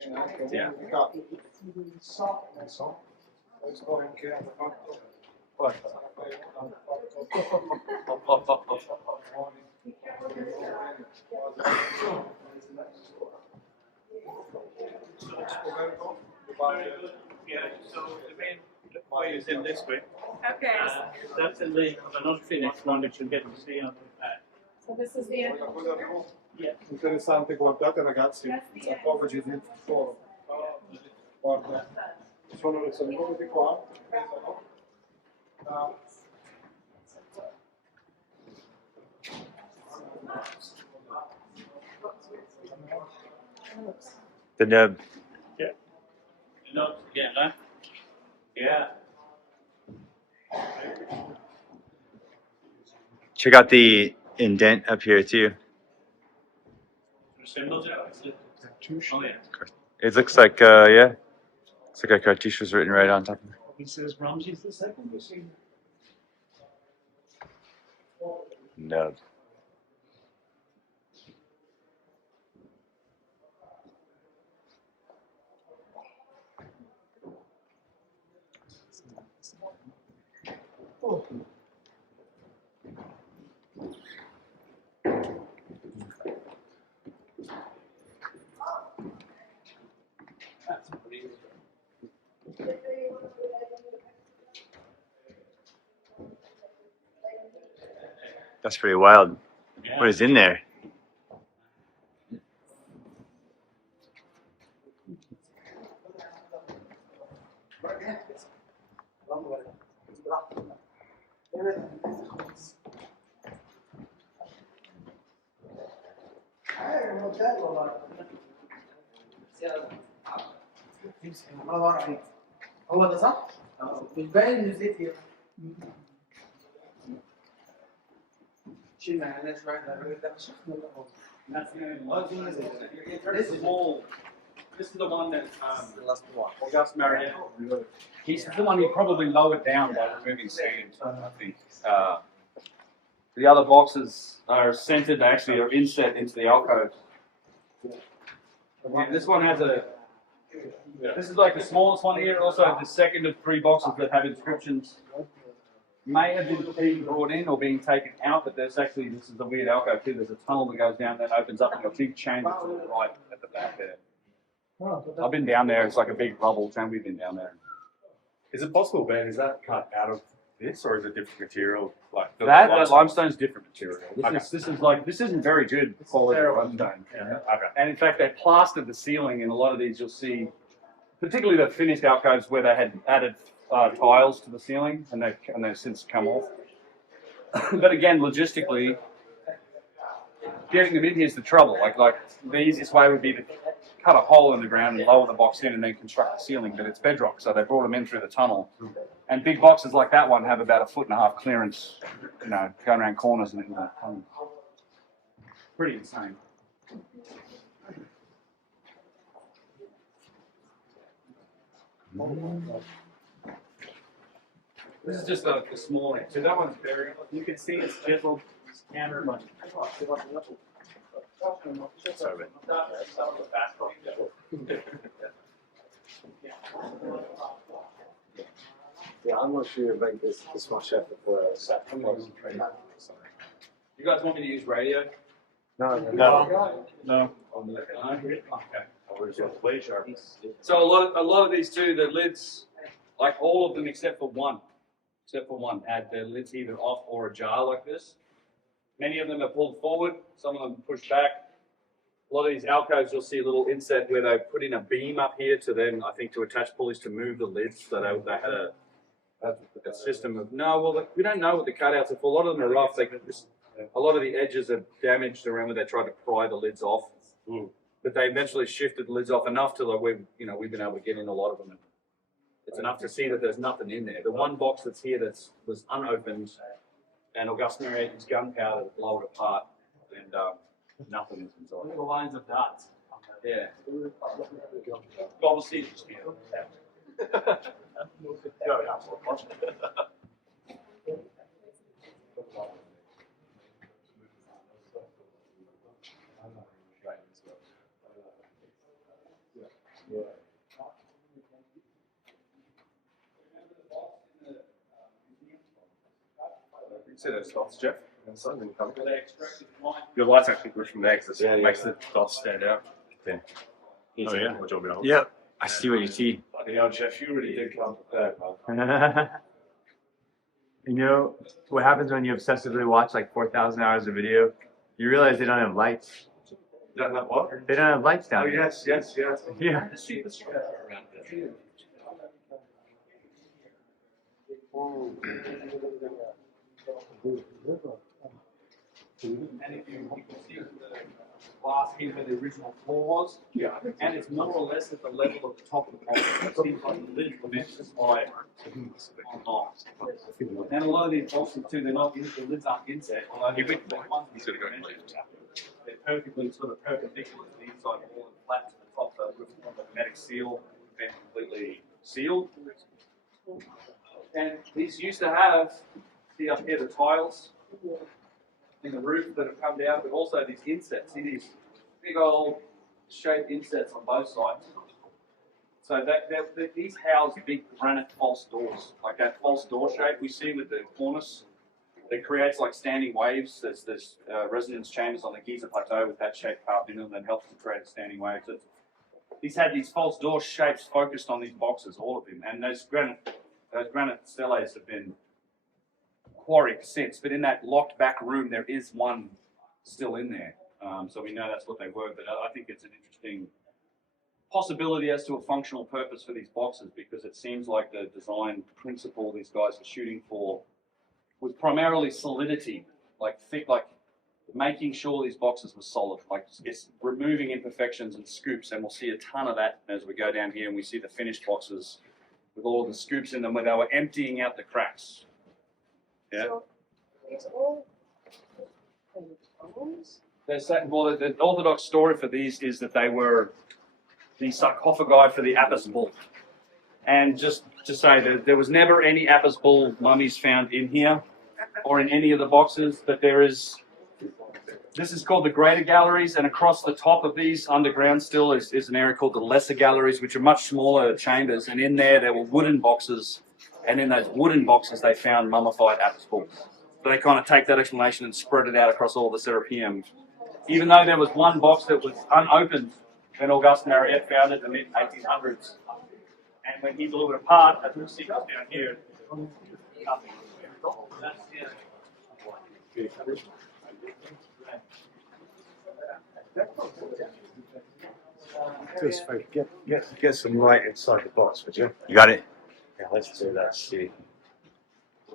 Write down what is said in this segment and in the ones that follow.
Yeah. Yeah, so the main way is in this way. Okay. That's in the unfinished one that you get to see on the back. So this is the end. Yeah. Interessante, guardate ragazzi, sarcofagi dentro il foro. Guarda, sono le salmone di qua, pesano. The nub. Yeah. You know, again, huh? Yeah. Check out the indent up here too. Symbols, yeah. Oh, yeah. It looks like yeah, it's like a cartouche was written right on top of it. He says Ramses the second, you see. Nub. That's pretty wild. Yeah. What is in there? هو ده صح؟ مش باين انه زيت هنا. شيل معانا شويه الراجل ده مش This is the one that August married. He's the one he probably lowered down by removing sand, I think. The other boxes are centered, actually, are inset into the alcove. And this one has a. This is like the smallest one here. Also, the second of three boxes that have inscriptions may have been being brought in or being taken out, but there's actually, this is the weird alcove too. There's a tunnel that goes down that opens up and a big chamber to the right at the back there. I've been down there. It's like a big rubble chamber. We've been down there. Is it possible, Ben, is that cut out of this or is it different material? Like That limestone's different material. Okay. This isn't very good quality limestone. Okay. And in fact, they plastered the ceiling in a lot of these. You'll see, particularly the finished alcoves where they had added tiles to the ceiling, and they've since come off. But again, logistically, getting them in here is the trouble. Like the easiest way would be to cut a hole in the ground and lower the box in, and then construct the ceiling. But it's bedrock, so they brought them in through the tunnel. And big boxes like that one have about 1.5 foot clearance, going around corners and everything. Pretty insane. This is just a small one. So that one's very. You can see it's chiseled. It's hammered like. Sorry. Yeah, I'm not sure if like this much effort for a second. You guys want me to use radio? No. Okay. So a lot of these too, the lids, like all of them except for one, had their lids either off or ajar like this. Many of them are pulled forward, some of them pushed back. A lot of these alcoves, you'll see a little inset where they put in a beam up here to then, I think, to attach pulleys to move the lids. So they had a system of, we don't know what the cutouts are for. A lot of them are rough. A lot of the edges are damaged around where they tried to pry the lids off. But they eventually shifted the lids off enough to like we've been able to get in a lot of them. It's enough to see that there's nothing in there. The one box that's here was unopened, and August Marriot's gunpowder blow it apart, and nothing is inside. The lines of dots. Yeah. Obviously, it's just See those dots, Jeff? They extracted mine. Your light's actually good from there because Yeah, it yeah. makes the dots stand out. Yeah. Oh, yeah. What do you want me to hold? Yep. I see what you see. Bloody hell, Jeff, you really did come prepared, man. You know what happens when you obsessively watch like 4,000 hours of video? You realize they don't have lights. You don't know what? They don't have lights Oh, down there. yes, yes, yes. Yeah. And if you can see the glass here where the original floor was, and it's more or less at the level of the top of the box. It seems like the lid was just high on top. And a lot of these boxes too, they're not, the lids aren't inset. Although the ones He's gonna go left. they're perfectly sort of perpendicular to the inside wall and flat to the top, so with the hermetic seal, been completely sealed. And these used to have, see up here, the tiles in the roof that have come down, but also these insets. See these big old shaped insets on both sides. So these house big granite false doors, like that false door shape we see with the cornice. That creates like standing waves. There's resonance chambers on the Giza Plateau with that shape carved in them that helps to create a standing wave. So these had these false door shapes focused on these boxes, all of them, and those granite steles have been quarried since. But in that locked back room, there is one still in there, so we know that's what they were. But I think it's an interesting possibility as to a functional purpose for these boxes, because it seems like the design principle these guys are shooting for was primarily solidity, like thick, like making sure these boxes were solid, like it's removing imperfections and scoops, and we'll see a ton of that as we go down here and we see the finished boxes with all the scoops in them where they were emptying out the cracks. Yeah. So it's all bones? Well, the orthodox story for these is that they were the sarcophagi for the Apis bull. And just to say that there was never any Apis bull mummies found in here or in any of the boxes, but there is, this is called the greater galleries, and across the top of these underground still is an area called the lesser galleries, which are much smaller chambers, and in there were wooden boxes, and in those wooden boxes they found mummified Apis bulls. So they kind of take that explanation and spread it out across all the Serapeum. Even though there was one box that was unopened when Augustin Mariette found it in the mid-1800s, and when he blew it apart, as we'll see down here, nothing. That's, Do us a favour, get some light inside the box, would you? You got it? Yeah, let's do that. See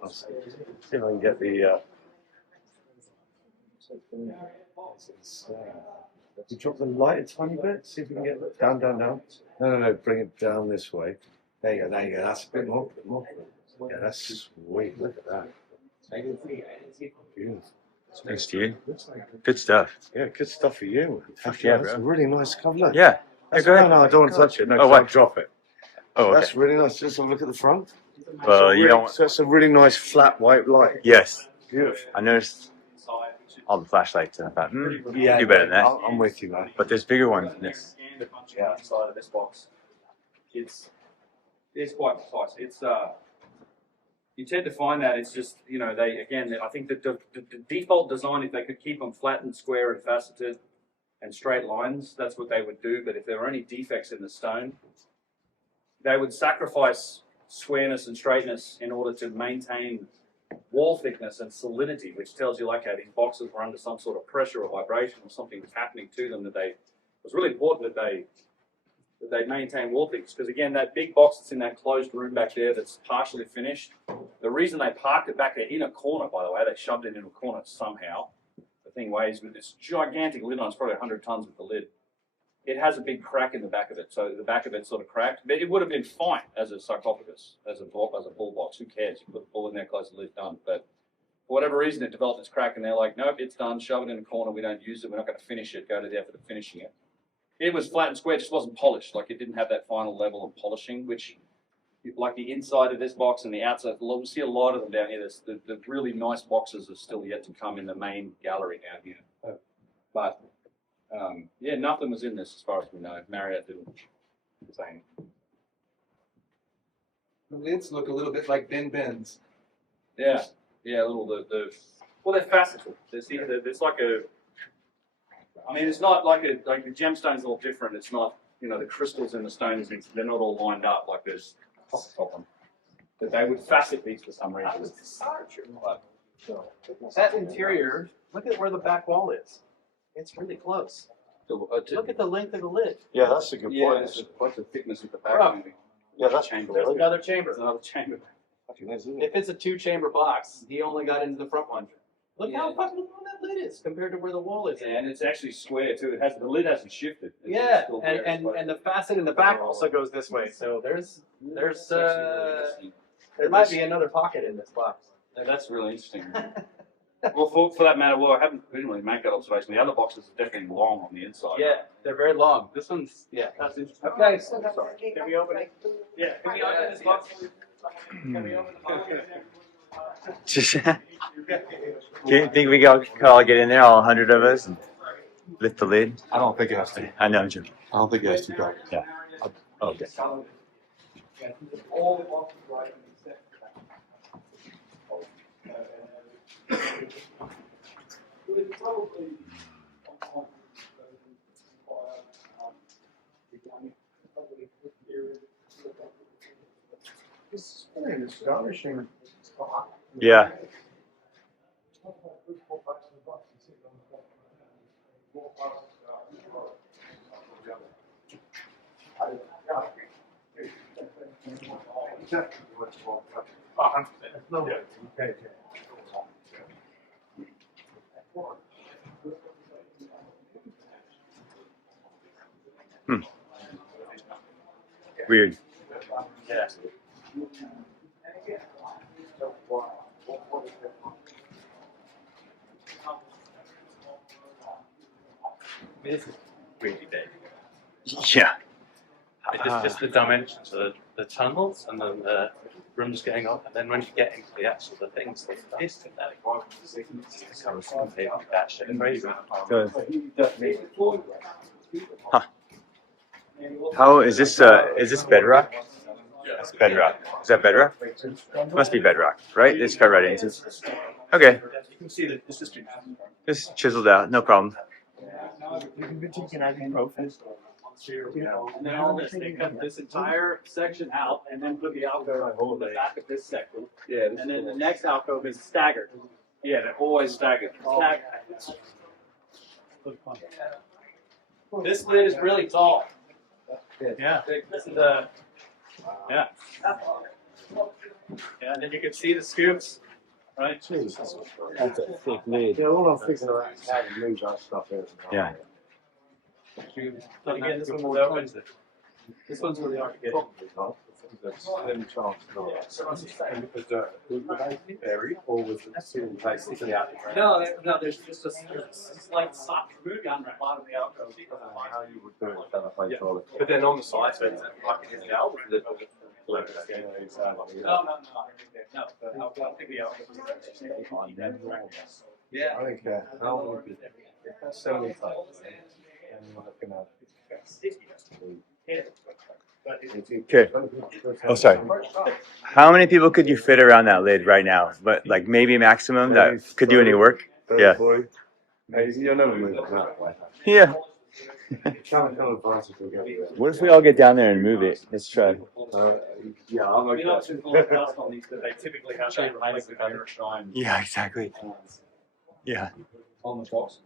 if I can get the. You drop the light a tiny bit. See if we can get it down. No. Bring it down this way. There you go. That's a bit more. Yeah, that's sweet. Look at that. Beautiful. Thanks to you. Good stuff. Yeah, good stuff for you. Fuck yeah, That's bro. a really nice cover. Yeah. That's, go ahead. No, I don't want to touch it. No, Oh, don't what? drop it. Oh, okay. That's really nice. Just have a look at the front. Well, you don't want... So it's a really nice flat white light. Yes. Beautiful. I noticed all the flashlights and I thought, you Yeah, do better than that. I'm with you, man. But there's bigger ones than this. Yeah, inside of this box, it's quite precise. It's you tend to find that it's just, you know, I think that the default design, if they could keep them flat and square and faceted and straight lines, that's what they would do. But if there were any defects in the stone, they would sacrifice squareness and straightness in order to maintain wall thickness and solidity, which tells you, like, how these boxes were under some sort of pressure or vibration or something was happening to them, that it was really important that they maintain wall thickness. Because again, that big box that's in that closed room back there that's partially finished, the reason they parked it back there in a corner, by the way, they shoved it into a corner somehow. The thing weighs with this gigantic lid on, it's probably 100 tons with the lid. It has a big crack in the back of it, so the back of it's sort of cracked. But it would have been fine as a sarcophagus, as a bull box. Who cares? You put a bull in there, close the lid, done. But for whatever reason, it developed this crack, and they're like, nope, it's done. Shove it in a corner. We don't use it. We're not going to finish it. Go to the effort of finishing it. It was flat and square, just wasn't polished. Like, it didn't have that final level of polishing, which, like the inside of this box and the outside, we'll see a lot of them down here. The really nice boxes are still yet to come in the main gallery down here. But yeah, nothing was in this as far as we know. Mariette didn't insane. The lids look a little bit like bin bins. Yeah, yeah, little well, they're faceted. There's like a. I mean, it's not like the gemstone's all different. It's not, you know, the crystals in the stones. They're not all lined up like there's top them. But they would facet these for some reason. That interior, look at where the back wall is. It's really close. Look at the length of the lid. Yeah, that's a good Yeah, point. there's quite the thickness at the back. Oh. Maybe. Yeah, that's chamber. There's another chamber. There's another chamber. If it's a 2-chamber box, he only got into the front one. Look how Yeah. fucking long that lid is compared to where the wall is. And it's actually square too. The lid hasn't shifted. It's Yeah, still there. and the facet in the back also goes this way. So there might be another pocket in this box. That's really interesting. Well, for that matter, I didn't really make that observation. The other boxes are definitely long on the inside. Yeah, they're very long. This one's That's interesting. okay. So can we open it? Yeah. Can we open this box? Can we open the box? Do you think we could all get in there, all 100 of us, and lift the lid? I don't think it has to. I know, Jim. I don't think it has to go. Yeah. Okay. This is an astonishing spot. Yeah. Weird. Yeah. This is really big. Yeah. It's just the dimensions of the tunnels and then the rooms going on, and then when you get into the actual things, it's distant. That shit crazy. Good. Huh. How is this? Is this bedrock? That's bedrock. Is that bedrock? Must be bedrock, right? It's cut right into. Okay. You can see that it's just Just chiseled out. No problem. And then on this, they cut this entire section out and then put the alcove over the back of this section. Yeah. And then the next alcove is staggered. Yeah, they're always staggered. This lid is really tall. Yeah. This is Yeah. yeah, and then you can see the scoops, right? That's a thick lid. Yeah, all I'm thinking about is how to move that stuff in. Yeah. But again, this one was open. This one's really hard to get. Buried, or was it still in place? No, there's just a slight soft removed on the bottom of the alcove because of How you would do it? But then on the sides, it's like it's now. No. I'll pick the alcove. Yeah. I think how would it be? 75. And you're looking at Okay. Oh, sorry. How many people could you fit around that lid right now? But like maybe maximum that could do any work? Yeah. 40. Hey, you'll never move it that way. Yeah. Can't advance if we go there. What if we all get down there and move it? Let's try. Yeah, I'm You're not okay. too full of dust on these, but they typically have that highlight with mirror shine Yeah, exactly. Yeah. on the boxes.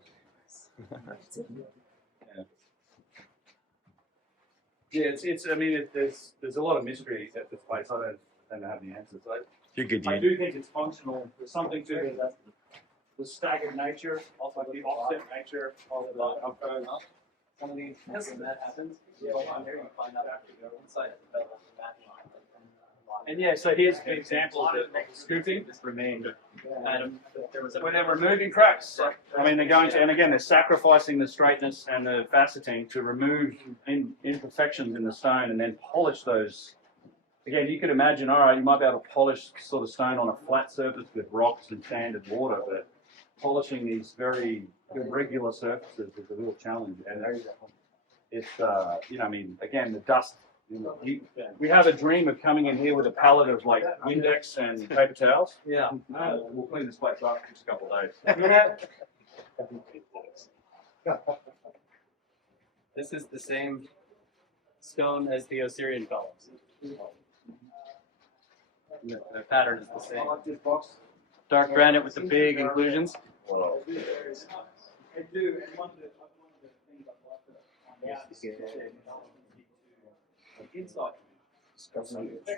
Yeah, I mean, there's a lot of mystery at this place. I don't have the answers. You're good, I dude. do think it's functional. There's something to it that the staggered nature, also the offset nature of the alcove. Some of these, when that happens, you go on there, you find out after you go inside. And yeah, so here's an example of the scooping. Remained. And there was a. When they're removing cracks, I mean, they're going to, and again, they're sacrificing the straightness and the faceting to remove imperfections in the stone and then polish those. Again, you could imagine, all right, you might be able to polish sort of stone on a flat surface with rocks and sand and water, but polishing these very irregular surfaces is a real challenge. And it's, you know, I mean, again, the dust We have a dream of coming in here with a pallet of like Windex and paper towels. Yeah. No, we'll clean this place up in just a couple of days. This is the same stone as the Osirian columns. The pattern is the same. Dark granite with the big inclusions. Inside.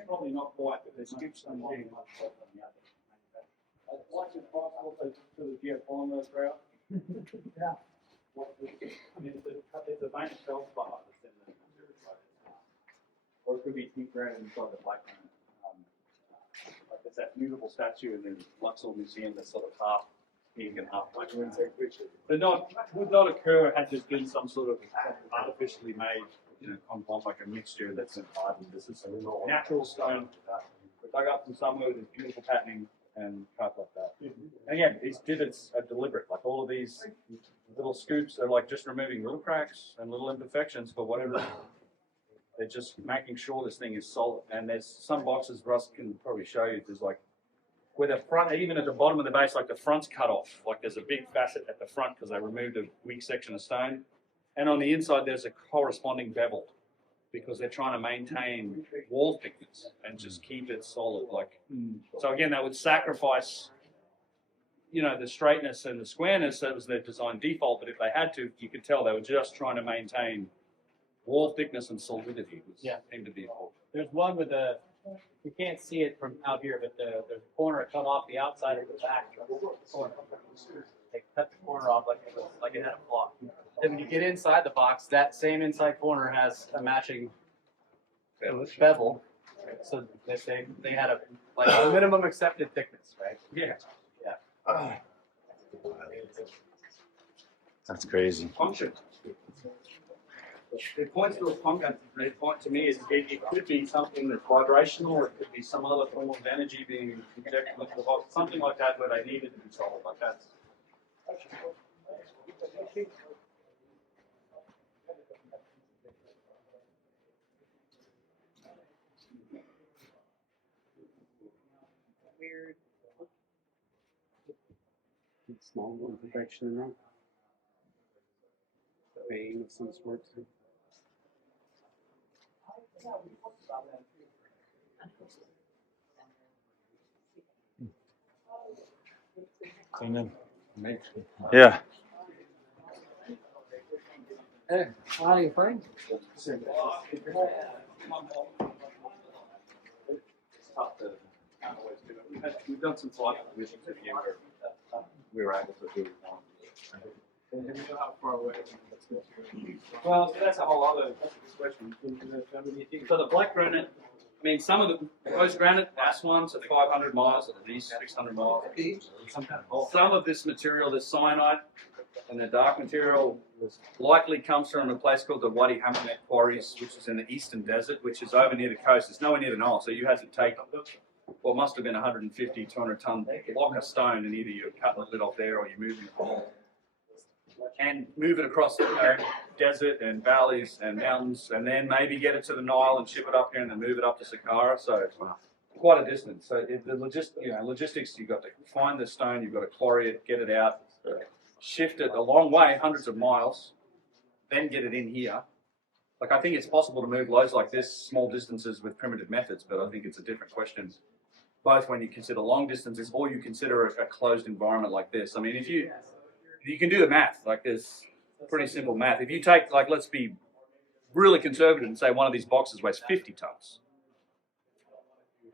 Probably not quite, but there's scoops on one. I'd like to talk also to the geopolymer crowd. Yeah. I mean, there's a vein of feldspar that's in the or it could be deep granite inside the black granite. Like there's that beautiful statue in the Luxor Museum that's sort of half pink and half black granite. But would not occur had there been some sort of artificially made, compound, like a mixture that's hardened. This is a natural stone dug up from somewhere with this beautiful patterning and cut like that. And again, these divots are deliberate. Like all of these little scoops are like just removing little cracks and little imperfections for whatever. They're just making sure this thing is solid. And there's some boxes Russ can probably show you. There's like where the front, even at the bottom of the base, like the front's cut off. Like there's a big facet at the front because they removed a weak section of stone. And on the inside, there's a corresponding bevel because they're trying to maintain wall thickness and just keep it solid. So again, that would sacrifice, the straightness and the squareness. That was their design default. But if they had to, you could tell they were just trying to maintain wall thickness and solidity. Seemed to be important. There's one with you can't see it from out here, but the corner cut off the outside of the back corner. They cut the corner off like it had a flaw. Then when you get inside the box, that same inside corner has a matching bevel. So they had a minimum accepted thickness, right? Yeah. Yeah. That's crazy. Function. It points to a function. It points to me as it could be something that's vibrational, or it could be some other form of energy being injected into the box, something like that, where they needed to be solid like that. Weird. Small imperfection in that. Vein of some sort. Yeah. Hey, hi, friend. We've done some flight missions in here where we were able to do it. Well, that's a whole other question. So the black granite, I mean, some of the rose granite, that's ones at 500 miles, at least 600 miles. Some of this material, this cyanide and the dark material, likely comes from a place called the Wadi Hammamet Quarries, which is in the eastern desert, which is over near the coast. It's nowhere near the Nile, so you had to take what must have been 150, 200 ton block of stone, and either you're cutting the lid off there or you're moving it along. And move it across the desert and valleys and mountains, and then maybe get it to the Nile and ship it up here and then move it up to Saqqara. So it's quite a distance. So the logistics, you've got to find the stone, you've got to quarry it, get it out, shift it a long way, hundreds of miles, then get it in here. Like, I think it's possible to move loads like this small distances with primitive methods, but I think it's a different question, both when you consider long distances or you consider a closed environment like this. I mean, if you can do the math, like there's pretty simple math. If you take, like, let's be really conservative and say one of these boxes weighs 50 tons.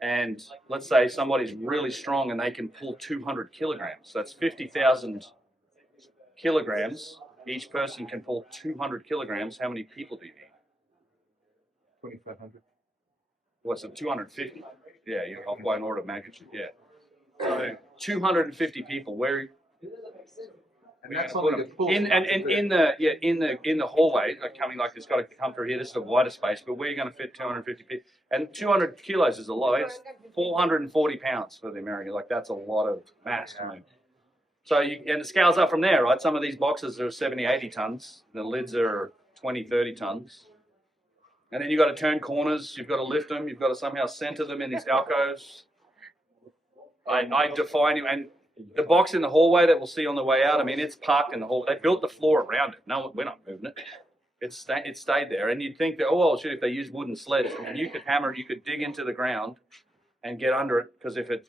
And let's say somebody's really strong and they can pull 200 kilograms. So that's 50,000 kilograms. Each person can pull 200 kilograms. How many people do you need? 2,500. What's it, 250? Yeah, you're off by an order of magnitude, yeah. So 250 people, where And that's only the pool. in the hallway, like coming like this, got to come through here. This is a wider space, but we're going to fit 250 people, and 200 kilos is a lot. It's 440 pounds for the American. Like, that's a lot of mass. I mean, so and it scales up from there, right? Some of these boxes are 70, 80 tons. The lids are 20, 30 tons. And then you've got to turn corners, you've got to lift them, you've got to somehow center them in these alcoves. I define him, and the box in the hallway that we'll see on the way out, I mean, it's parked in the hall. They built the floor around it. No, we're not moving it. It stayed there. And you'd think that, oh, well, shit, if they used wooden sleds, and you could hammer it, you could dig into the ground and get under it, because if it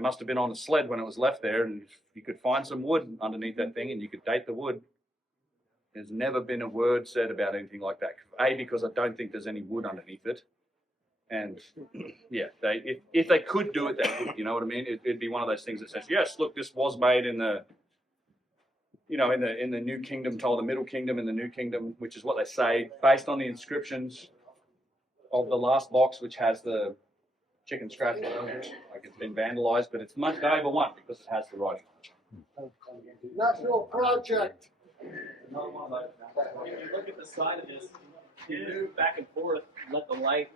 must have been on a sled when it was left there, and you could find some wood underneath that thing, and you could date the wood. There's never been a word said about anything like that. A, because I don't think there's any wood underneath it. And yeah, if they could do it, they would. You know what I mean? It'd be one of those things that says, yes, look, this was made in the, in the New Kingdom, told the Middle Kingdom and the New Kingdom, which is what they say, based on the inscriptions of the last box, which has the chicken scratch on it. Like, it's been vandalized, but it's much valuable one because it has the writing. National project. Another one of those. If you look at the side of this, you move back and forth, let the light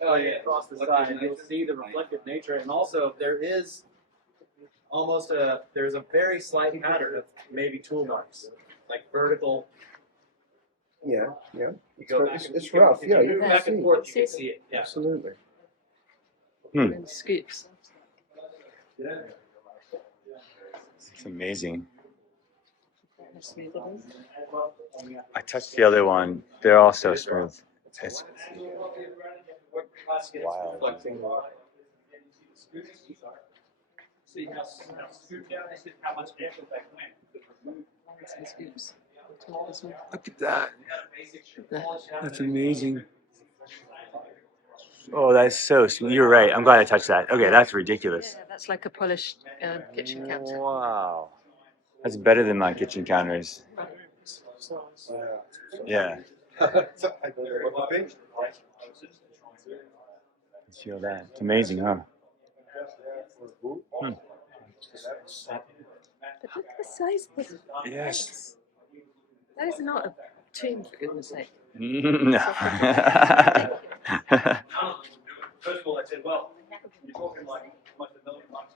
across the side, and you'll see the reflective nature. And also, there's a very slight pattern of maybe tool marks, like vertical. Yeah. You go back It's rough. if Yeah, you move back and forth, you can see it. Yeah. Absolutely. And scoops. It's amazing. How smooth it is. I touched the other one. They're all so smooth. It's wild. See how scooped down this is, how much effort they went. Some scoops. This one. Look at that. That's amazing. Oh, that's so smooth. You're right. I'm glad I touched that. Okay, that's ridiculous. Yeah, that's like a polished kitchen counter. Wow. That's better than my kitchen counters. Yeah. Feel that. It's amazing, huh? But look at the size of this. Yes. That is not a tomb, for goodness sake. First No. of all, I said, well, you're talking like almost $1 million bucks.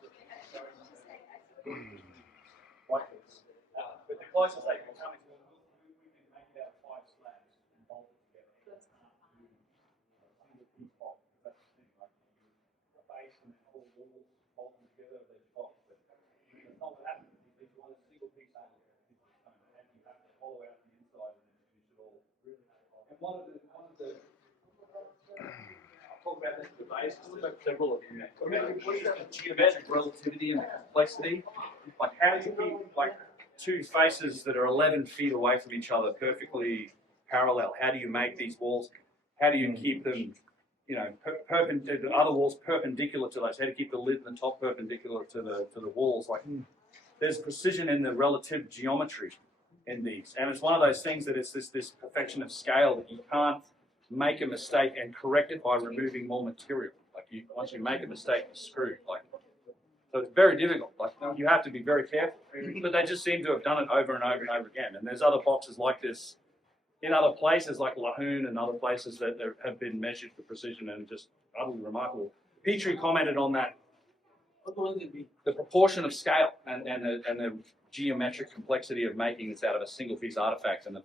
But the closest they can come is we can make it out of 5 slabs and bolt it together. That's the thing, like a base and then all walls bolt them together, they're top. But that's not what happens. You want a single piece out of it. And you have to hollow out the inside and then finish it all. And one of the talk about this at the base, several of you. What is the geometric relativity and the complexity? Like, how do you keep like two faces that are 11 feet away from each other perfectly parallel? How do you make these walls? How do you keep them, the other walls perpendicular to those? How do you keep the lid and the top perpendicular to the walls? Like, there's precision in the relative geometry in these, and it's one of those things that it's this perfection of scale that you can't make a mistake and correct it by removing more material. Like, once you make a mistake, you're screwed. Like, so it's very difficult. Like, you have to be very careful. But they just seem to have done it over and over and over again. And there's other boxes like this in other places, like Lahoon and other places that have been measured for precision and just utterly remarkable. Petrie commented on that. The proportion of scale and the geometric complexity of making this out of a single piece artifact, and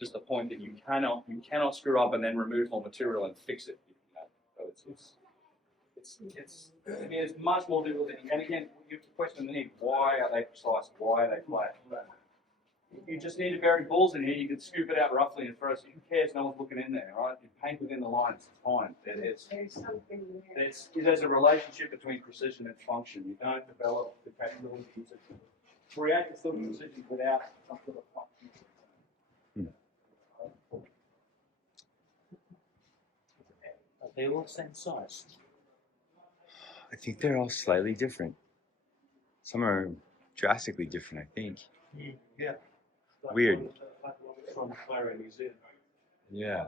just the point that you cannot screw up and then remove more material and fix it. So it's much more difficult than, and again, you question the need, why are they precise? Why are they flat? You just need to bury balls in here. You can scoop it out roughly and first. Who cares? No one's looking in there, right? You paint within the lines. It's fine. There's a relationship between precision and function. You don't develop the capability to create the sort of precision without some sort of function. Are they all the same size? I think they're all slightly different. Some are drastically different, I think. Yeah. Weird. From Claro Museum. Yeah.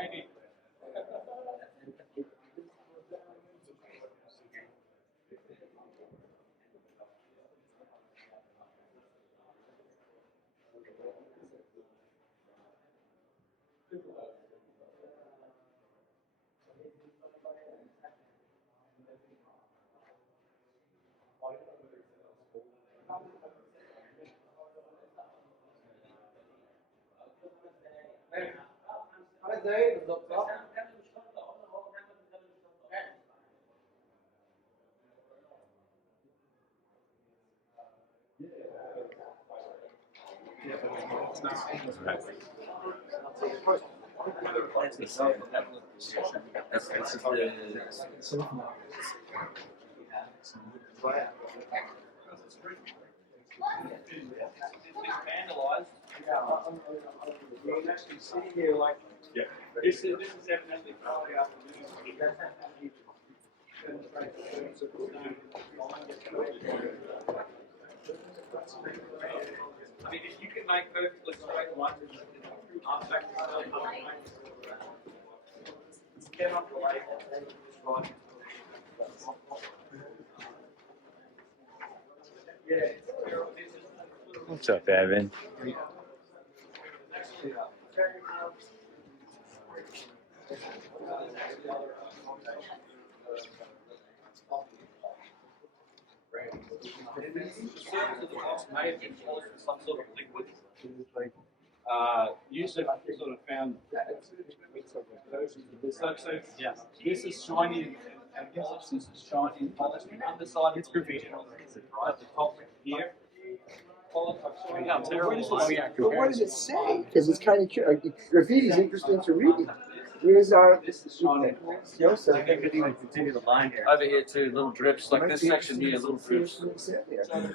Maybe. This is definitely probably after I mean, if you can make perfectly straight lines, cannot relate. What's up, Evan? Some sort of liquid. Usually I sort of found so yeah, this is shiny and polished, this is shiny and polished. The underside it's graffiti right at the top here. Polished, I'm showing how terrible it is. But what does it say? Because it's kind of graffiti is interesting to read. Here's our. This is shiny. I could even continue the line here. Over here too, little drips, like this section here, little drips. As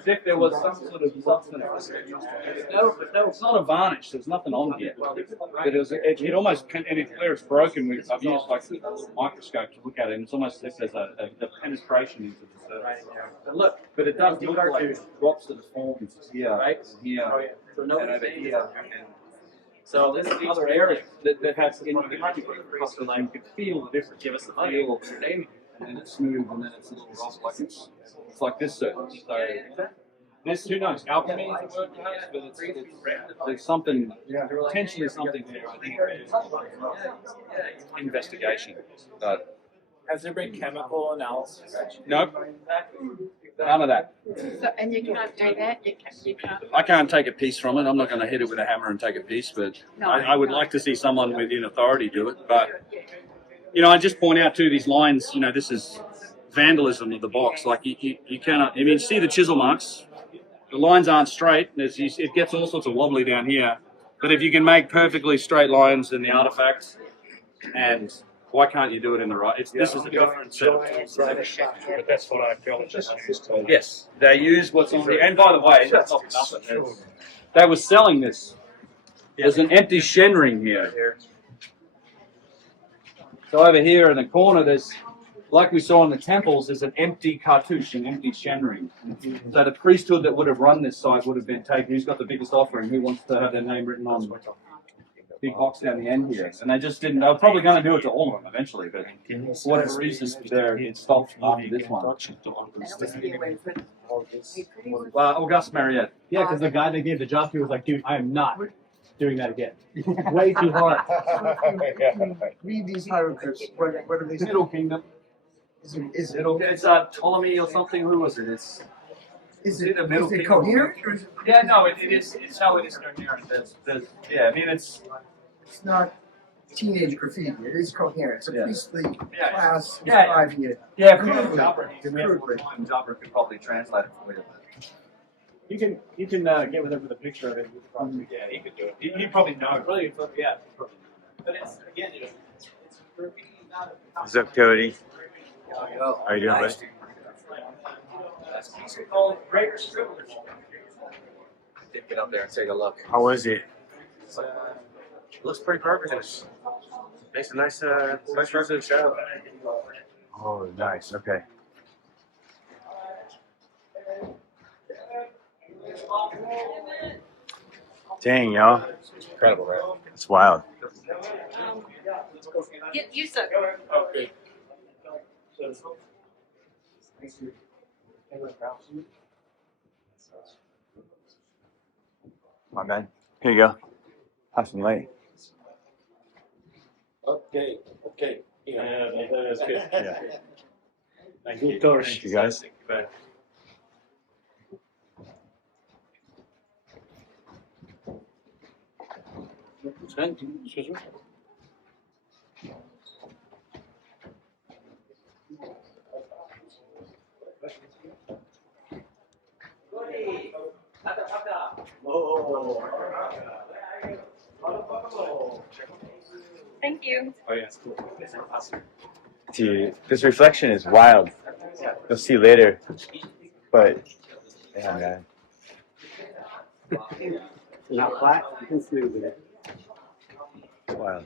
if there was some sort of substance. No, it's not a varnish, there's nothing on here. But it almost, and it's where it's broken, I've used like a little microscope to look at it, and it's almost as if there's a penetration into the surface. But it does look like drops that are formed here, right? Here, and over here. So this is the other area that has you could feel the difference. Give us the feel of the thing, and then it's smooth, and then it's a little rough, like it's like this surface. So this, who knows? Alchemy is a word, perhaps, but it's there's something, potentially something there. I think investigation, but Has there been chemical analysis? nope, none of that. So, and you can't do that? You can't? I can't take a piece from it. I'm not going to hit it with a hammer and take a piece, but No, I would like to see someone within authority do it. But, you know, I just point out too, these lines, you know, this is vandalism of the box. Like you cannot, I mean, see the chisel marks? The lines aren't straight. It gets all sorts of wobbly down here. But if you can make perfectly straight lines in the artifacts, and why can't you do it in the right? This is a different set of tools. But that's what archaeologists use to. Yes, they use what's on here. And by the way, that's not nothing. They were selling this. There's an empty Shen ring here. So over here in the corner, there's, like we saw in the temples, there's an empty cartouche, an empty Shen ring. So the priesthood that would have run this site would have been taken. Who's got the biggest offering? Who wants to have their name written on the big box down the end here? And they just didn't. They were probably going to do it to all of them eventually, but for whatever reason, it stopped after this one. Auguste Mariette. Yeah, because the guy they gave the job to was like, dude, I am not doing that again. Way too hard. Read these hieroglyphs. What are they? Middle Kingdom. Is It's Ptolemy or something. Who was it? It's it Middle Kingdom. coherent? Or is it, Yeah, no, it is. It's how it is coherent. Yeah, I mean it's not teenage graffiti. It is coherent. It's a priestly class. Yeah. 5 year. yeah. Crudely. Jabra could probably translate it for you. You can get with him with a picture of it. Yeah, he could do it. He probably know. Really, yeah. But it's again, it's What's up, Cody? How you doing, buddy? greater scribblers. Get up there and take a look. How was it? Looks pretty perfect. Makes a nice resident show. Oh, nice. Okay. Dang, y'all. Incredible, right? It's wild. You suck. Okay. My man. Here you go. Have some light. Okay. Yeah, that's good. Yeah. Thank you. Thank you, guys. Excuse me? Thank you. Oh, yeah. Dude, this reflection is wild. You'll see later. But yeah, man. Not flat, you can smooth it. Wild.